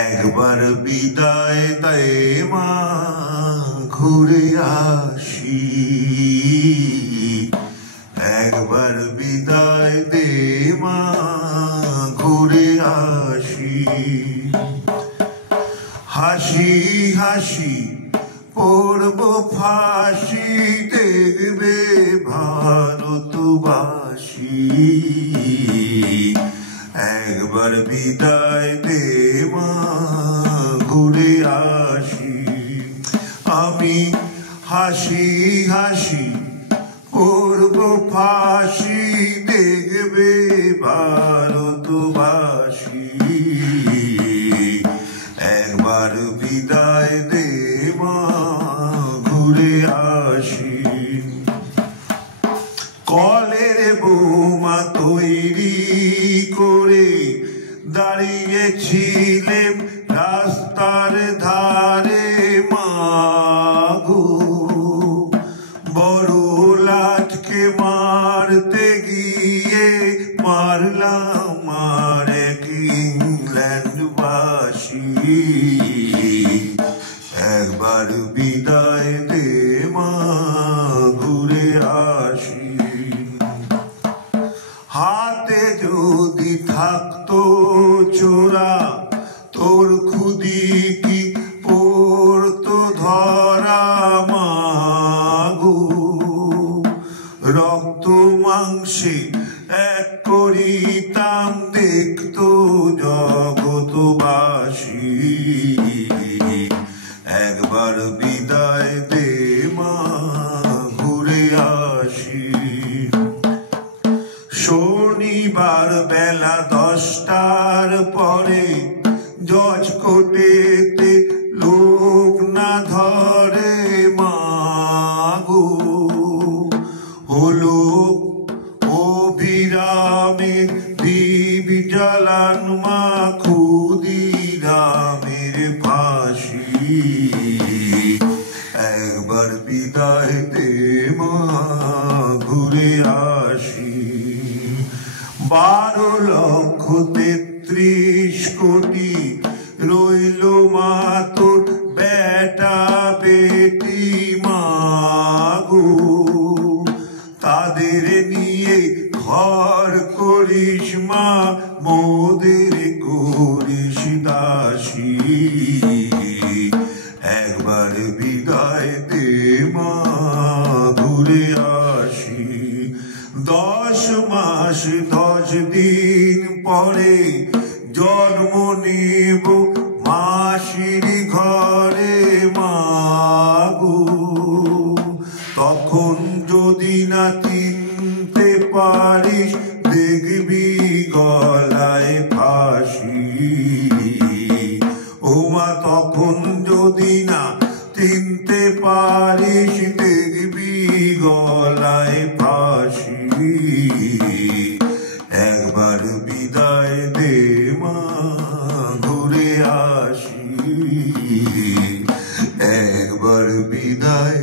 একবার বিদায় দে মা ঘুরে আসি, একবার বিদায় দে মা ঘুরে আসি। হাসি হাসি পড়ব ফাঁসি, দেখবে ভারতবাসী। একবার বিদায় দে মা ঘুরে আসি। আমি হাসি হাসি পড়ব ফাঁসি, দেখবে ভারতবাসী। একবার বিদায় দে মা ঘুরে আসি। কলের বোমা তৈরি করে দাঁড়িয়েছিলেন রাস্তার ধারে মাগো, বড় লাটকে মারতে গিয়ে মারলাম আর এক ইংল্যান্ডবাসী। একবার বিদায় দে মা ঘুরে আসি। হাতে যদি থাকতো চোরা, তোর খুদি কি পড়তো ধরা মাগো। রক্ত মাংসে এক করিতাম, দেখতো জগতবাসী। একবার বিদায় দে মা ঘুরে আসি। শনিবার বেলা 10টার পরে জজ কোর্টেতে লোক না ধরে মাগো। হলো অভিরামের দীপ জ্বালান মা, ক্ষুদিরামের ফাঁসি। একবার বিদায় দে মা ঘুরে আসি। 12,33,000,000 রইল মা তোর বেটা বেটি মাগো। তাদের নিয়ে ঘর করিস মা, মোদের করিস দাসী। একবার বিদায় দে মা ঘুরে আসি। 10 মাস 10 দিন পরে জন্ম নিব মাসির ঘরে মাগো। তখন যদি না চিনতে পারিস, দেখবি গলায় ফাঁসি। ও মা তখন যদি না চিনতে পারিস, দেখবি গলায় ফাঁসি। একবার বিদায় দে মা ঘুরে আসি। একবার বিদায়